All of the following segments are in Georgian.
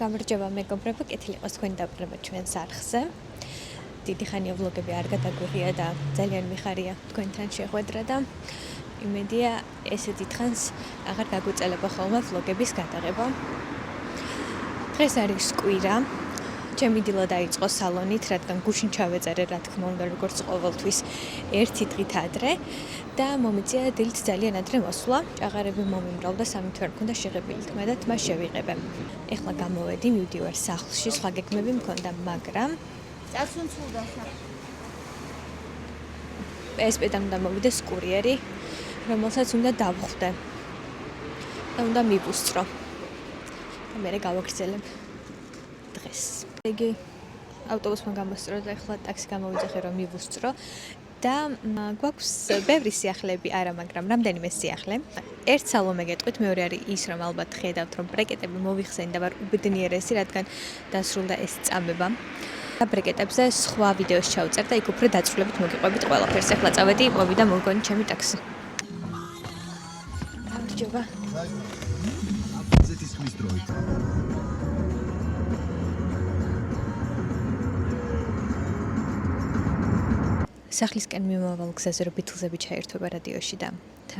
გამარჯობა მეგობრებო, კეთილი იყოს თქვენი დაბრუნება ჩვენს არხზე. დიდი ხანია ვლოგები არ გადაგვიღია და ძალიან მიხარია თქვენთან შეხვედრა და იმედია ესე დიდხანს აღარ გაგვეწელება ხოლმე ვლოგების გადაღება. დღეს არის კვირა. ჩემი დილა დაიწყო სალონით, რადგან გუშინ ჩავეწერე, რა თქმა უნდა, როგორც ყოველთვის ერთი დღით ადრე და მომიწია დილით ძალიან ადრე მოსვლა. ჭაღარები მომიმრალდა, სამი თვე არ მქონდა შეღებილი თმა და თმა შევიღებე. ეხლა გამოვედი, მივდივარ სახლში, სხვა გეგმები მქონდა, მაგრამ წასუნცულდა ეს პედამ უნდა მოვიდეს კურიერი, რომელსაც უნდა დავხვდე და უნდა მივუსწრო. და მე გავაგრძელებ დღეს. იგი ავტობუსმა გამოსწრო და ეხლა ტაქსი გამოვიძახე რომ მივუსწრო და გვაქვს ბევრი სიახლეები არა, მაგრამ რამდენიმე სიახლე. ერთ სალომე გეტყვით, მეორე არის ის, რომ ალბათ ხედავთ, რომ ბრეკეტები მოვიხსენი და ვარ უბედნიერესი, რადგან დასრულდა ეს წამება. და ბრეკეტებზე სხვა ვიდეოს ჩავწერ და იქ უფრო დაწვრილებით მოგიყვებით ყველაფერს. ეხლა წავედი, მოვიდა მოგონი ჩემი ტაქსი. გამარჯობა. ზეთის ხმის დროით. სახლისკენ მიმავალ გზაზე რომ ბითლზები ჩაერთვება რადიოში და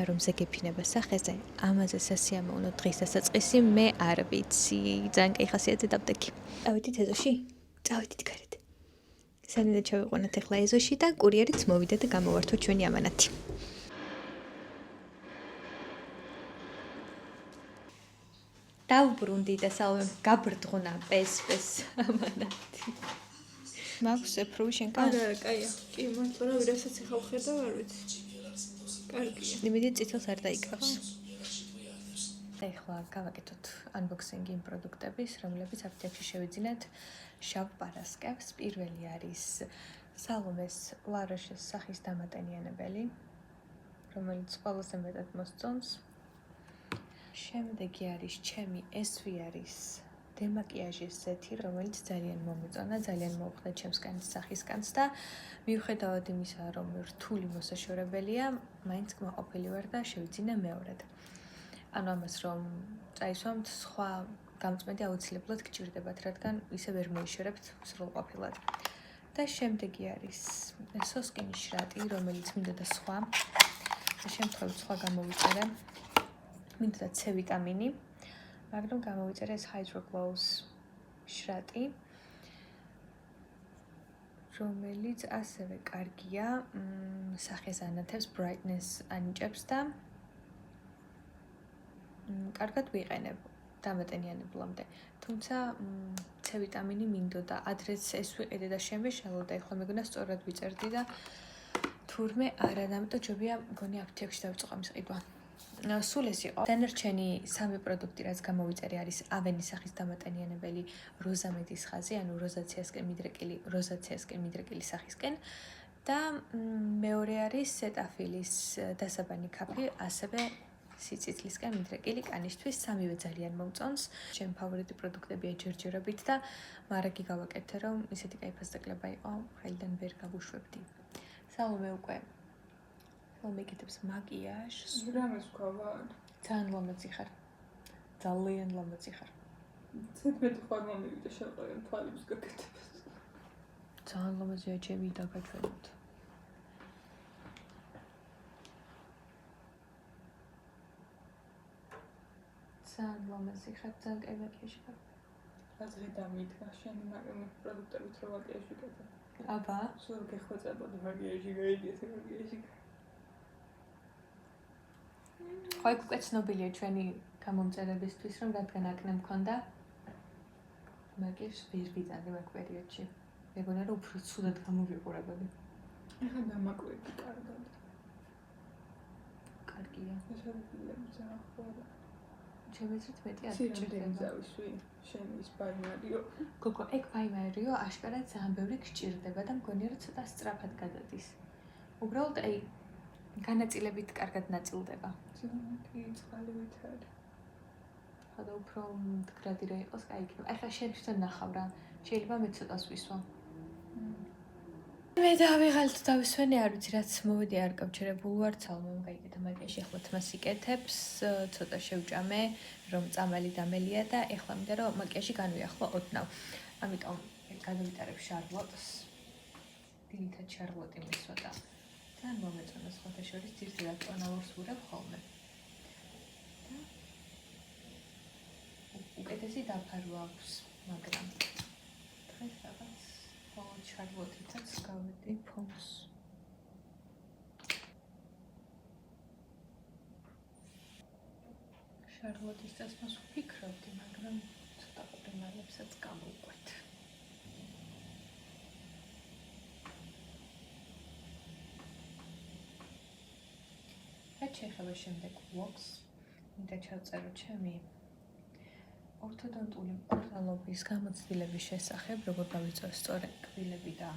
რომ ზეგეფინება სახეზე, ამაზე სასიამოვნო დღის დასაწყისი მე არ ვიცი. ძალიან კაი ხასიათზე დავდექი. წავედით ეზოში? წავედით გარეთ. სანამ ჩავიყვანოთ ეხლა ეზოში და კურიერიც მოვიდა და გამოვართვა ჩვენი ამანათი. დავბრუნდი და სალომემ გაბრდღნა პესპეს ამანათი. მაქვს ეფრუი შენკა? არა, კაია. კი, მარტო რა ვირასაც ახალ ხედავ, არ ვიცი. კარგია. იმედი წითელს არ დაიკავს. ეხლა გავაკეთოთ unboxing-ი იმ პროდუქტების, რომლებიც აფეთქში შევიძინეთ შავ პარასკევს. პირველი არის სალომეს La Roche-ის სახის დამატენიანებელი, რომელიც ყველაზე მეტად მოსწონს. შემდეგი არის ჩემი SV არის დემაკიაჟის სეთი, რომელიც ძალიან მომეწონა, ძალიან მოუხდა ჩემს კანის სახისკანს და მიუხედავად იმისა, რომ რთული მოსაშორებელია, მაინც კმაყოფილი ვარ და შევიძინე მეორედ. ანუ ამას რომ წაისვამთ, სხვა გამწმენდი აუცილებლად გჭირდებათ, რადგან ისე ვერ მოიშორებთ სრულყოფილად. და შემდეგი არის სოსკინის შრატი, რომელიც მინდოდა სხვა. და შემთხვევით სხვა გამოვიწერე. მინდოდა C ვიტამინი. მაგრამ გამოვიწერე ეს Hydro Glow-ს შრატი, რომელიც ასევე კარგია, სახეს ანათებს, brightness ანიჭებს და კარგად ვიყენებ დამატენიანებლამდე. თუმცა C ვიტამინი მინდოდა, ადრეც ეს ვიყიდე და შემეშალო და ეხლა მეგონა სწორად ვიწერდი და თურმე არა, ამიტომ ჯობია მგონი აფთიაქში დავიწყო ამის ყიდვა. სულ ეს იყო. დანარჩენი სამი პროდუქტი, რაც გამოვიწერე, არის ავენის სახის დამატენიანებელი როზამედის ხაზი, ანუ როზაციასკენ მიდრეკილი სახისკენ და მეორე არის სეტაფილის დასაბანი ქაფი, ასევე სიციცლისკენ მიდრეკილი კანისთვის. სამივე ძალიან მომწონს. ჩემი ფავორიტი პროდუქტებია ჯერჯერობით და მარაგი გავაკეთე, რომ ისეთი კაი ფასდაკლება იყო, ხელიდან ვერ გავუშვებდი. სალომე უკვე მეკეთებს მაკიაჟს. რამეს ვქავარ? ძალიან ლამაზი ხარ. ძალიან ლამაზი ხარ. ცეთმეტი ხარ მომივიდა შეყარენ თვალებს გაკეთებას. ძალიან ლამაზია ჩემი დაგაჩვენოთ. ძალიან ლამაზი ხარ, ძალიან კაი მაკიაჟი ხარ. აზრი დამიდგა შენი პროდუქტებით რო მაკიაჟი ვიკეთებ. აბა, სულ გეხვეწებოდი მაკიაჟი გაიგეთ მაკიაჟი. ხო, უკვე ცნობილია ჩვენი გამომწერებისთვის, რომ რადგან აკნე მქონდა, მაკიაჟს ვერ ვიტანდი მაგ პერიოდში. მეგონა რომ უფრო ცუდად გამოვიყურებოდი. ეხლა დამაკვირდი კარგად. კარგია. ესე ვიყიდებ ძალიან ხოლმე. ჩემიცით მეტი არ ჭირდება. გჭირდება. დავისვი, შენი ის ბაიმარიო. გოგო, ეგ ბაიმარიო აშკარად ძალიან ბევრი გჭირდება და მგონია რომ ცოტა სწრაფად გადადის. უბრალოდ აი განაწილებით კარგად ნაწილდება. კი, წყალივით არის. ხოდა უფრო მდგრადი რა იყოს, კაი იქნება. ახლა შენ თვითონ ნახავ რა. შეიძლება მე ცოტას ვისვა. მე დავიღალეთ დავისვენე, არ ვიცი რაც მოვედი არ გავჩერებულ ვარ, ცალმომ გაიგეთა მაგიაში, ახლა თმას იკეთებს, ცოტა შევჭამე, რომ წამალი დამელია და ახლა მინდა რომ მაგიაში განვიახლო ოდნავ. ამიტომ გადავიტარებ შარლოტს. დილითაც შარლოტი მისვა და თან მომეწონა სხვათა შორის ძირითადად ტრონალურს ვურებ ხოლმე. უკეთესი დაფარვა აქვს, მაგრამ დღეს რაღაც მხოლოდ შარლოტითაც გავედი ფონს. შარლოტის დასმას ვფიქრობდი, მაგრამ ცოტა პრიმალებსაც გამოვყვეთ. რაც შეეხება შემდეგ vlogs, მინდა ჩავწერო ჩემი ორთოდონტული მკურნალობის გამოცდილების შესახებ, როგორ გავიწვევ სწორი კბილები და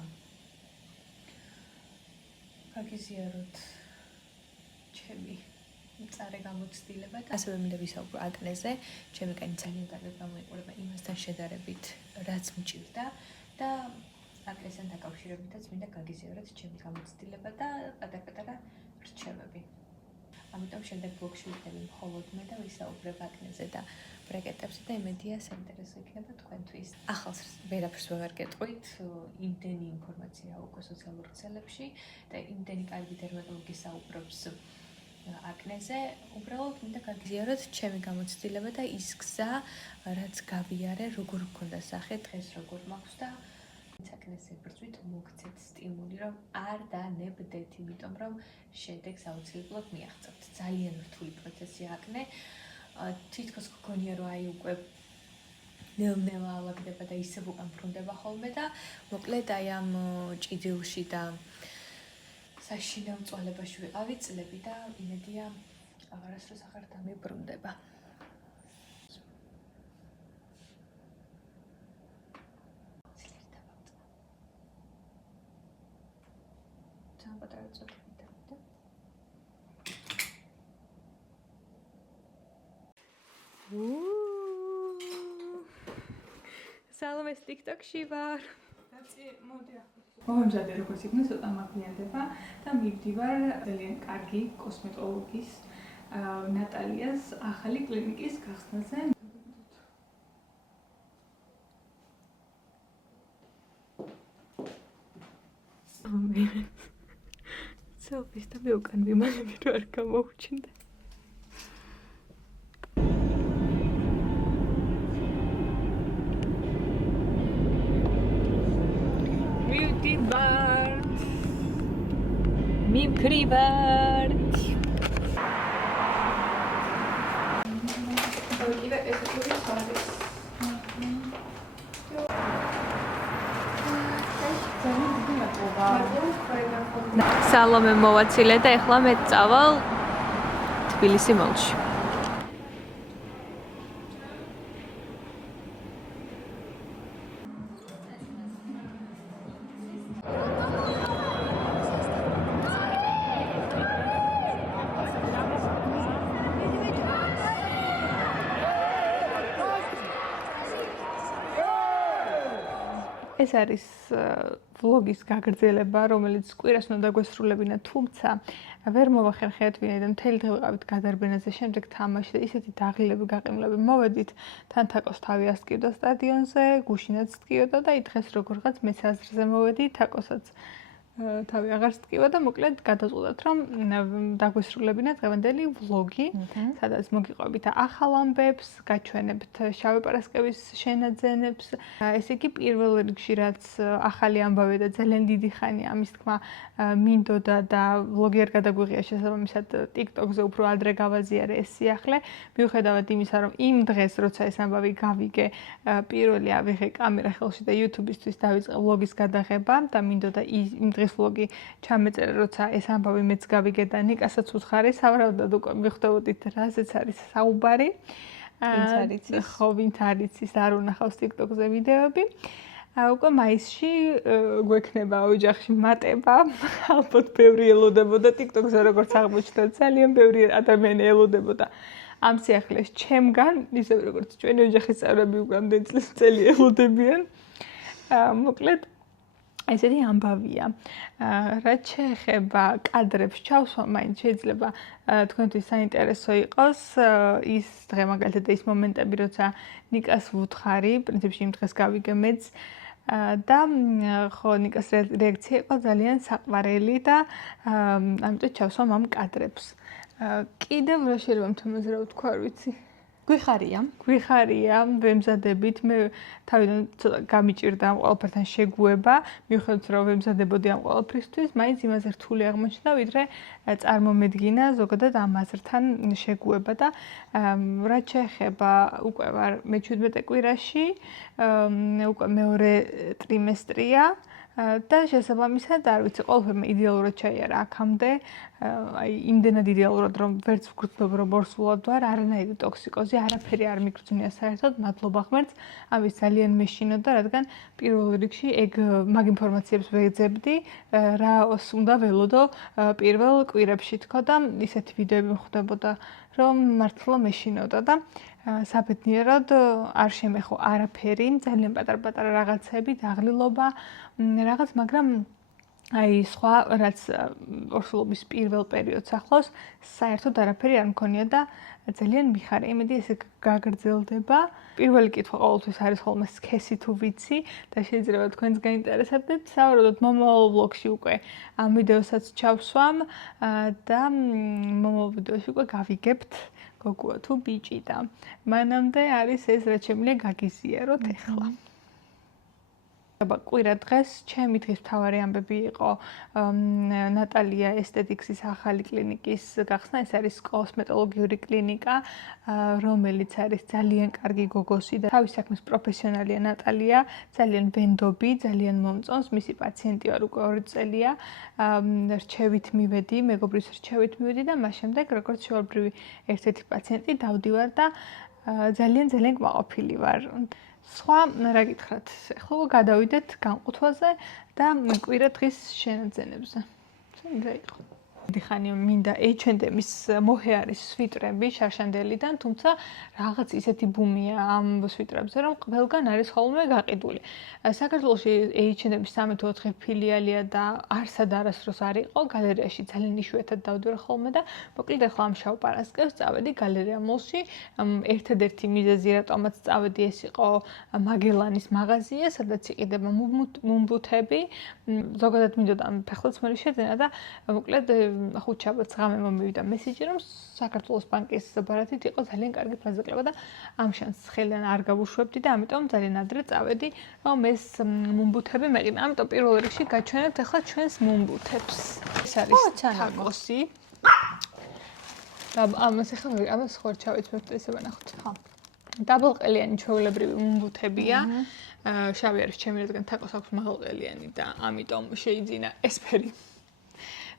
გაგიზიაროთ ჩემი მწარე გამოცდილება და ასევე მინდა ვისაუბრო აკნეზე, ჩემი კანი ძალიან კარგად გამოიყურება იმასთან შედარებით, რაც მჭირდა და აკნესთან დაკავშირებითაც მინდა გაგიზიაროთ ჩემი გამოცდილება და პატარ-პატარა რჩევები. ამიტომ შემდეგ ბლოგში ვიდები მხოლოდ მე და ვისაუბრებ აკნეზე და ბრეკეტებზე და იმედია საინტერესო იქნება თქვენთვის. ახალს ვერაფერს ვეღარ გეტყვით, იმდენი ინფორმაცია უკვე სოციალურ ქსელებში და იმდენი კარგი დერმატოლოგი საუბრობს აკნეზე, უბრალოდ მინდა გაგიზიაროთ ჩემი გამოცდილება და ის გზა, რაც გავიარე, როგორ გქონდა სახე, დღეს როგორ მაქვს და აკნეს ებრწვით მოგცეთ სტიმული, რომ არ დანებდეთ, იმიტომ რომ შედეგს აუცილებლად მიაღწევთ. ძალიან რთული პროცესია აკნე. თითქოს გქონია რომ აი უკვე ნელ-ნელა ალაგდება და ისევ უკან ბრუნდება ხოლმე და მოკლედ აი ამ ჭიდილში და საშინაო წვალებაში ვიყავი წლები და იმედია აღარასდროს აღარ დამიბრუნდება. სალომეს TikTok-ში ვარ. მომემზადე როგორც იქნა ცოტა მაგვიანდება და მივდივარ ძალიან კარგი კოსმეტოლოგის ნატალიას ახალი კლინიკის გახსნაზე. სელფის და მე უკან ვიმალები რომ არ გამოვჩინდა. მივკრივართ. კიდე ეს უკვე ხარეს. სალომე მოვაცილე და ეხლა მე წავალ თბილისი მოლში. ეს არის ვლოგის გაგრძელება, რომელიც კვირას უნდა დაგვესრულებინა, თუმცა ვერ მოვახერხეთ, ვინაიდან მთელი დღე ვიყავით გადარბენაზე, შემდეგ თამაში და ისეთი დაღლილები, გაყინულები მოვედით, თან თაკოს თავი ასკივდა სტადიონზე, გუშინაც სკიოდა და დღეს როგორღაც მეც აზრზე მოვედი, თაკოსაც თავი აღარ სკივა და მოკლედ გადავწყვეტთ, რომ დაგვესრულებინა დღევანდელი ვლოგი, სადაც მოგიყვებით ახალ ამბებს, გაჩვენებთ შავი პარასკევის შენაძენებს. ესე იგი პირველ რიგში რაც ახალი ამბავი და ძალიან დიდი ხანი ამის თქმა მინდოდა და ვლოგი არ გადაგვიღია შესაბამისად TikTok-ზე უფრო ადრე გავაზიარე ეს სიახლე, მიუხედავად იმისა, რომ იმ დღეს როცა ეს ამბავი გავიგე, პირველი ავიღე კამერა ხელში და YouTube-ისთვის დავიწყე ვლოგის გადაღება და მინდოდა იმ დღეს ვლოგი ჩამეწერე, როცა ეს ამბავი მეც გავიგე და ნიკასაც უთხარი, სავარაუდოდ უკვე მიხვდებოდით რაზეც არის საუბარი. ხო, ვინც არ იცის, არ უნახავს TikTok-ზე ვიდეოები. უკვე მაისში გვექნება ოჯახში მატება, ალბათ ბევრი ელოდებოდა TikTok-ზე როგორც აღმოჩნდა, ძალიან ბევრი ადამიანი ელოდებოდა ამ სიახლეს ჩემგან, ისე როგორც ჩვენი ოჯახის წევრები უკვე ამდენი წელი ელოდებიან. მოკლედ ესეთი ამბავია. რაც შეეხება კადრებს ჩავსვა, მაინც შეიძლება თქვენთვის საინტერესო იყოს ის დღე მაგალითად ის მომენტები, როცა ნიკას ვუთხარი, პრინციპში იმ დღეს გავიგე მეც და ხო ნიკას რეაქცია იყო ძალიან საყვარელი და ამიტომ ჩავსვამ ამ კადრებს. კიდევ რა შეიძლება ამ თემაზე რა ვთქვა, არ ვიცი. გვიხარია, ვემზადებით, მე თავიდან ცოტა გამიჭირდა ამ ყველაფერთან შეგუება, მიუხედავად რომ ვემზადებოდი ამ ყველაფრისთვის, მაინც იმაზე რთული აღმოჩნდა, ვიდრე წარმომედგინა ზოგადად ამ აზრთან შეგუება და რაც შეეხება უკვე ვარ მე-17 კვირაში, უკვე მეორე ტრიმესტრია და შესაბამისად, არ ვიცი, ყველაფერმა იდეალურად ჩაიარა აქამდე, აი იმდენად იდეალურად რომ ვერც ვგრძნობ რომ ორსულად ვარ, არანაირი ტოქსიკოზი, არაფერი არ მიგრძნია საერთოდ, მადლობა ღმერთს, ამის ძალიან მეშინოდა, რადგან პირველ რიგში ეგ მაგ ინფორმაციებს ვეძებდი, რას უნდა ველოდო პირველ კვირებში თქო და ისეთი ვიდეოები მხვდებოდა, რომ მართლა მეშინოდა და საბედნიეროდ არ შემეხო არაფერი, ძალიან პატარ-პატარა რაღაცები, დაღლილობა, რაღაც, მაგრამ აი სხვა რაც ორსულობის პირველ პერიოდს ახლავს, საერთოდ არაფერი არ მქონია და ძალიან მიხარია, იმედი ესე გაგრძელდება. პირველი კითხვა ყოველთვის არის ხოლმე სქესი თუ ვიცი და შეიძლება თქვენს გაინტერესებდეთ. სავარაუდოდ მომავალ ვლოგში უკვე ამ ვიდეოსაც ჩავსვამ და მომავალ ვიდეოში უკვე გავიგებთ გოგოა თუ ბიჭი და მანამდე არის ეს რაც შემიძლია გაგიზიაროთ ახლა. კვირა დღეს ჩემი დღის მთავარი ამბები იყო ნატალია ესთეტიქსის ახალი კლინიკის გახსნა. ეს არის კოსმეტოლოგიური კლინიკა, რომელიც არის ძალიან კარგი გოგოსი და თავის საქმის პროფესიონალია ნატალია, ძალიან ვენდობი, ძალიან მომწონს. მისი პაციენტი ვარ უკვე 2 წელია. რჩევით მივედი, მეგობრის რჩევით მივედი და მას შემდეგ როგორც შეუძლებელი ერთ-ერთი პაციენტი დავდივარ და ძალიან კმაყოფილი ვარ. სხვა რა გითხრათ, ახლა გადავიდეთ განყოფაზე და კვირა დღის შენაძენებზე. რა იყო? დიხანი მინდა H&M-ის მოჰე არის სვიტრები შარშანდელიდან, თუმცა რაღაც ისეთი ბუმია ამ სვიტრებზე, რომ ყველგან არის ხოლმე გაყიდული. საქართველოში H&M-ის 13-4 ფილიალია და არსად არასდროს არ იყო, გალერეაში ძალიან იშვიათად დავდივარ ხოლმე და მოკლედ ახლა ამ შავ პარასკევს წავედი გალერეა მოლში. ერთადერთი მიზეზი რატომაც წავედი ეს იყო მაგელანის მაღაზია, სადაც იყიდება მუმბუთები. ზოგადად მინდოდა ფეხსაცმელი შეძენა და მოკლედ ხუთშაბათს ღამე მომივიდა მესიჯი, რომ საქართველოს ბანკის ბარათით იყო ძალიან კარგი ფასდაკლება და ამ შანსს ხელიდან არ გავუშვებდი და ამიტომ ძალიან ადრე წავედი, რომ ეს მუმბუთები მეყიდა. ამიტომ პირველ რიგში გაჩვენებთ ახლა ჩვენს მუმბუთებს. ეს არის თაკოსი. და ამას ხო ჩავეცმევთ ესე ვანახოთ. ხო. დაბალყელიანი ჩვეულებრივი მუმბუთებია. შავი არის ჩემი, რადგან თაკოს აქვს მაღალყელიანი და ამიტომ შეიძინა ეს ფერი.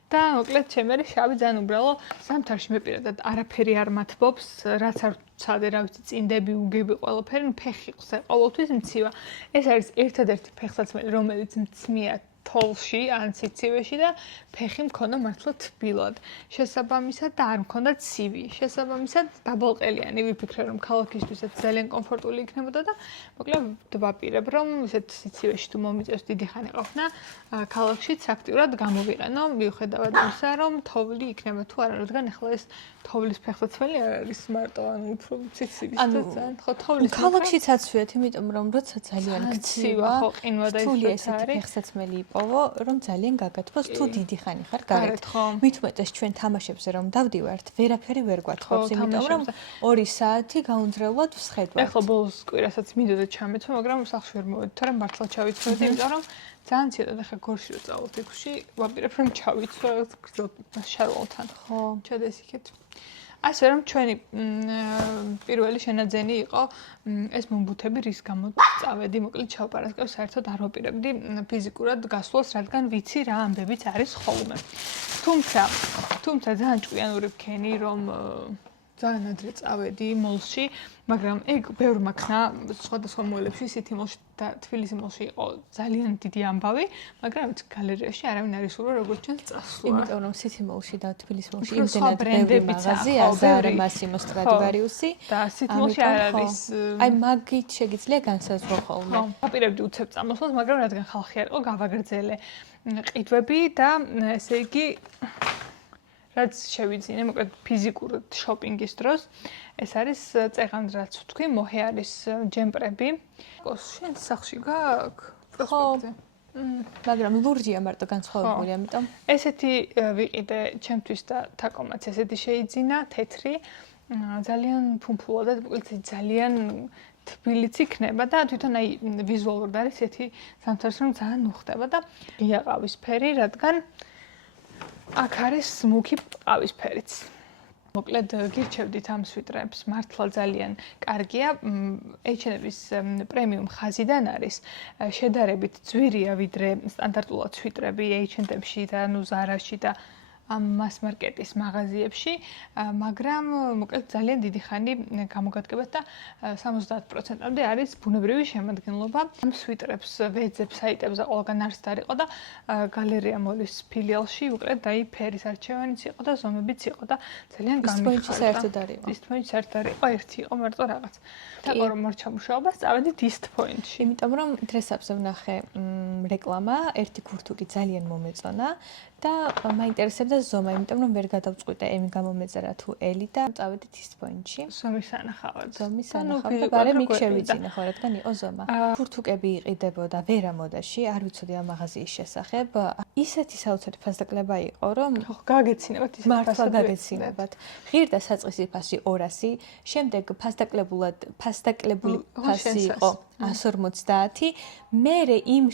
და მოკლედ ჩემი არის შავი ძალიან უბრალო, ზამთარში მე პირადად არაფერი არ მათბობს, რაც არ ვცადე, რა ვიცი, წინდები, უგები, ყველაფერი, ფეხი ყზე, ყოველთვის მცივა. ეს არის ერთადერთი ფეხსაცმელი, რომელიც მცმია თოლში, ან სიცივეში და ფეხი მქონდა მართლა თბილად. შესაბამისად და არ მქონდა ცივი. შესაბამისად დაბალყელიანი ვიფიქრე, რომ ქალაქისთვისაც ძალიან კომფორტული იქნებოდა და მოკლედ ვაპირებ, რომ ისეთ სიცივეში თუ მომიწევს დიდი ხანი ყოფნა, ქალაქშიც აქტიურად გამოვიყენო, მიუხედავად იმისა, რომ თოვლი იქნება თუ არა, რადგან ახლა ეს თოვლის ფეხსაცმელი არ არის მარტო, ანუ უფრო ცივი ძალიან. ხო, თოვლის ქალაქშიც აცვიათ, იმიტომ რომ როცა ძალიან გცივა, ხო, ყინვა და რთული ესეთი ფეხსაცმელი იპოვო, რომ ძალიან გაგათბოს თუ დიდი ხანი ხარ გარეთ. მით უმეტეს ჩვენ თამაშებზე რომ დავდივართ, ვერაფერი ვერ გვათხოვს, იმიტომ რომ 2 საათი გაუნძრელოდ ვსხედავთ. ეხლა ბოლოს კვირასაც მინდოდა ჩამეცვა, მაგრამ სახლში ვერ მოვედი, თორემ მართლა ჩავიცვედი, იმიტომ რომ ძალიან ცოტა ხა გორში რო წავალთ ექვსში, ვაპირებ რომ ჩავიცვა შარვალთან. ხო, ჩადეს იქეთ. ასე რომ ჩვენი პირველი შენაძენი იყო ეს მუმბუთები, რის გამოც წავედი, მოკლედ ჩავპარასკევს საერთოდ არ ვაპირებდი ფიზიკურად გასვლას, რადგან ვიცი რა ამბებიც არის ხოლმე. თუმცა ძალიან ჭკვიანური ვქენი, რომ ძალიან ადრე წავედი მოლში, მაგრამ ეგ ბევრ მაქნა სხვადასხვა მოელებში, სითი მოლში და თბილისის მოლში იყო ძალიან დიდი ამბავი, მაგრამ გალერეაში არავინ არ ისურვა როგორც ჩვენ წასვლა. იმიტომ რომ city mall-ში და თბილისის mall-ში უფრო სხვა იმდენად ბევრი ბრენდებიც მაღაზია, ხო, Zara, ბევრი. Massimo, Stradivarius-ი. და city mall-ში არ არის აი მაგით შეგიძლია განსაზღვრო ხოლმე. ხო, აპირებდი უცებ წამოსვლას, მაგრამ რადგან ხალხი არ იყო გავაგრძელე ყიდვები და ესე იგი რაც შევიძინე, მოკლედ ფიზიკურ შოპინგის დროს, ეს არის წეღან რაც ვთქვი, მოჰე არის ჯემპრები. შენ სახლში გაქვს პროსპექტი? მაგრამ ლურჯია მარტო განსხვავებული, ამიტომ ესეთი ვიყიდე ჩემთვის და თაკომაც ესეთი შეიძინა, თეთრი, ძალიან ფუმფულა და მოკლედ ძალიან თბილიც იქნება და თვითონ აი ვიზუალურად არის ესეთი სამთარს რომ ძალიან უხდება და ღია ყავისფერი, რადგან აქ არის მუქი ყავისფერიც. მოკლედ გირჩევდით ამ სვიტრებს, მართლა ძალიან კარგია. H&M-ის პრემიუმ ხაზიდან არის შედარებით ძვირია ვიდრე სტანდარტულად სვიტრები H&M-ში და ნუ Zara-ში და mass market-ის მაღაზიებში, მაგრამ მოკლედ ძალიან დიდი ხანი გამოგადგებათ და 70%-მდე არის ბუნებრივი შემადგენლობა. ამ სვიტრებს ვეძებ საიტებზე ყველგან არის და იყო და გალერეა მოლის ფილიალში უყრეთ აი ფერის არჩევანიც იყო და ზომებიც იყო და ძალიან გამიხარდა. საერთოდ არ იყო. East Point საერთოდ არ იყო, ერთი იყო მარტო რაღაც. თაკო რომ მორჩა მუშაობას წავედით East Point-ში. იმიტომ რომ დრესაპზე ვნახე რეკლამა, ერთი ქურთული ძალიან მომეწონა და მაინტერესებდა ზომა, იმიტომ რომ ვერ გადავწყვიტე ემი გამომეწერა თუ ელი და წავედით East Point-ში. ზომის ანახავად. ზომის ანახავად და ბარემ იქ შევიძინე ხო, რადგან იყო ზომა. ქურთუკები იყიდებოდა ვერა მოდაში, არ ვიცოდი ამ მაღაზიის შესახებ. ისეთი საოცარი ფასდაკლება იყო, რომ ხო, გაგეცინებათ ისეთი მართლა გაგეცინებათ. ღირდა საწყისი ფასი 200, შემდეგ ფასდაკლებული ფასი იყო 150, მერე იმ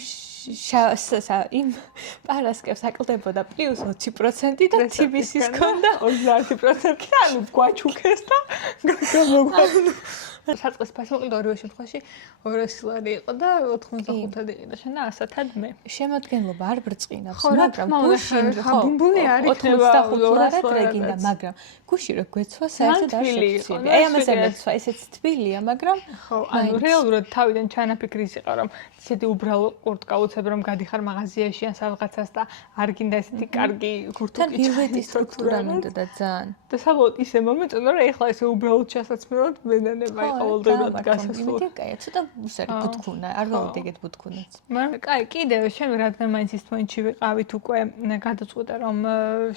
პარასკევს აკლდებოდა პლუს 20% და TBC-ს ჰქონდა 30%, ანუ გვაჩუქეს და გამოგვაქვს. საწყის ფასი მოკლედ ორივე შემთხვევაში 200 ლარი იყო და 95-ად იყიდა შენ და 100-ად მე. შემოადგენლობა არ ბრწყინავს, მაგრამ მაგრამ გუში ხო, ბუმბული არ იქნება 85 ლარად რეგინდა, მაგრამ გუში რო გვეცვა საერთოდ არ შეგვიძლია. აი ამაზე მეცვა, ესეც თბილია, მაგრამ ხო, ანუ რეალურად თავიდან ჩანაფიქრის იყო რომ ისეთი უბრალო კურტკა უცებ რომ გადიხარ მაღაზიაში ან სადღაცას და არ გინდა ესეთი კარგი ქურთუკი ჩაის სტრუქტურა მინდა და ძალიან. და საბოლოოდ ისე მომეწონა რომ ეხლა ესე უბრალოდ ჩასაცმელად მენანება ყოველდღიურად გასასვლელად. იმითი კაი, ცოტა უსარი ბუთქუნა, არ გავუდი ეგეთ ბუთქუნაც. მაგრამ კაი, კიდევ შენ რადგან მაინც ის პოინტში ვიყავით უკვე გადაწყვეტა რომ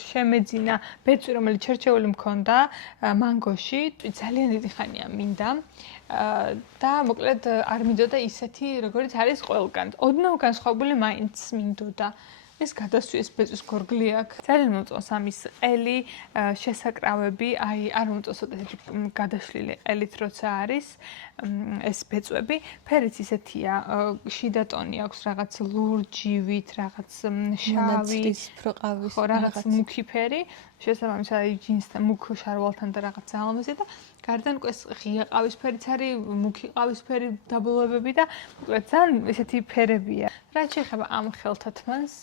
შემეძინა ბეწვი რომელიც ჩერჩეული მქონდა მანგოში, ძალიან დიდი ხანია მინდა. და მოკლედ არ მინდოდა ისეთი როგორც არის ყველგან. ოდნავ განსხვავებული მაინც მინდოდა. ეს გადასვლის ბეწვის გორგლი აქვს. ძალიან მომწონს ამის ყელი, შესაკრავები, აი არ მომწონს ესეთი გადაშლილი ყელით როცა არის ეს ბეწვები. ფერიც ისეთია, შიდა ტონი აქვს რაღაც ლურჯივით, რაღაც შავი, ფროყავის, რაღაც მუქი ფერი. შესაბამისად აი ჯინსთან, მუქ შარვალთან და რაღაც ძალამაზე და გარდან ეს ღია ყავისფერიც არის, მუქი ყავისფერი დაბოლოებები და მოკლედ ძალიან ესეთი ფერებია. რაც შეეხება ამ ხელთათმანს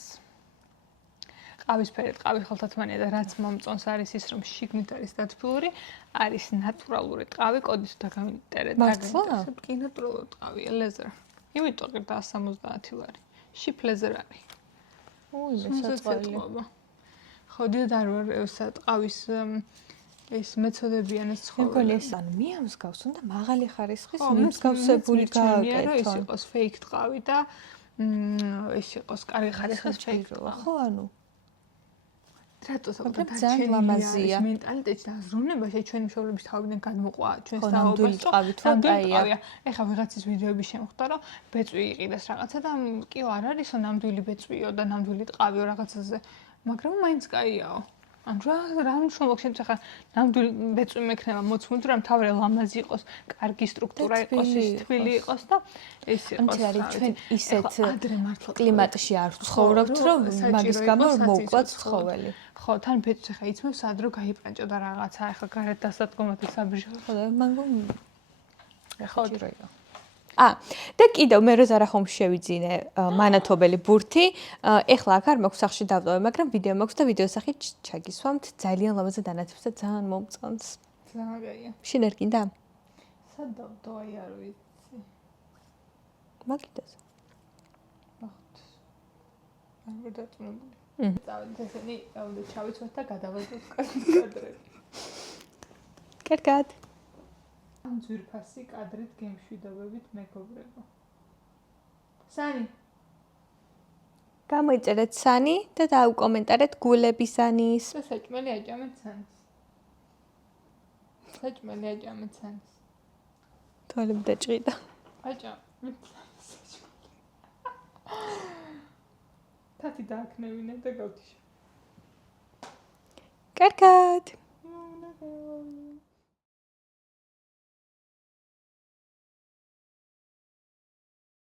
ყავისფერი ყავი ხელთათმანია და რაც მომწონს არის ის რომ შიგნით არის დათბილური, არის ნატურალური ტყავი, კოდის და გამინტერეთ. მართლა? კი ნატურალური ტყავია, ლეზერ. იმიტომ ყირდა 170 ლარი. შიფ ლეზერ არის. უი, მეცაწყალი. ხო, დიახ, ტყავის ეს მეცოდებიან ეს ცხოველი. მეგონი ეს ანუ მიამსგავს, უნდა მაღალი ხარისხის მიმსგავსებული გააკეთო. ის იყოს fake ტყავი და ეს იყოს კარგი ხარისხის fake ტყავი. ხო, ანუ რატო ძალიან ლამაზია. ეს მენტალიტეტი და აზროვნებაში ჩვენი მშობლების თავიდან გადმოყვა ჩვენს ნამდვილი ტყავი თუ კაია. ეხლა ვიღაცის ვიდეოები შემოხდა რომ ბეწვი იყიდეს რაღაცა და კიო არ არისო ნამდვილი ბეწვიო და ნამდვილი ტყავიო რაღაცაზე, მაგრამ მაინც კაიაო. ან რა მნიშვნელობა აქვს ახლა ნამდვილი ბეწვი მექნება მოცმული რომ თავი ლამაზი იყოს, კარგი სტრუქტურა იყოს, ის თბილი იყოს და ეს იყოს. ანუ არის ჩვენ ისეთ კლიმატში არ ვცხოვრობთ რომ მაგის გამო მოუკლათ ცხოველი. ხო, თან ბეწვი ხა იცმევს სად რო გაიბრანჭო და რაღაცა ახლა გარეთ დასადგომად ისაბრიჟო. ხო და მანგო ხო დროია. და კიდევ მე რო ზარახომ შევიძინე მანათობელი ბურთი. ეხლა აქ არ მაქვს სახში დავდავე, მაგრამ ვიდეო მაქვს და ვიდეოს სახით ჩაგისვამთ. ძალიან ლამაზად ანათებს და ძალიან მომწონს. ძალიან. შენ არ გინდა? სადავდო აი არ ვიცი. მაგიდაზე. ახთ. არ ვარ დაწუნებული. წავედით ესენი, უნდა ჩავიცვათ და გადავაძოთ კადრები. კარგად. ამ ძვირფასი კადრით გემშვიდობებით მეგობრებო. სანი. გამოიწერეთ სანი და დაუკომენტარეთ გულები სანის. და საჭმელი აჭამეთ სანის. საჭმელი აჭამეთ სანის. თვალები დაჭრიდა. აჭამეთ საჭმელი. თათი დააქნევინე და გავთიშო. კარგად.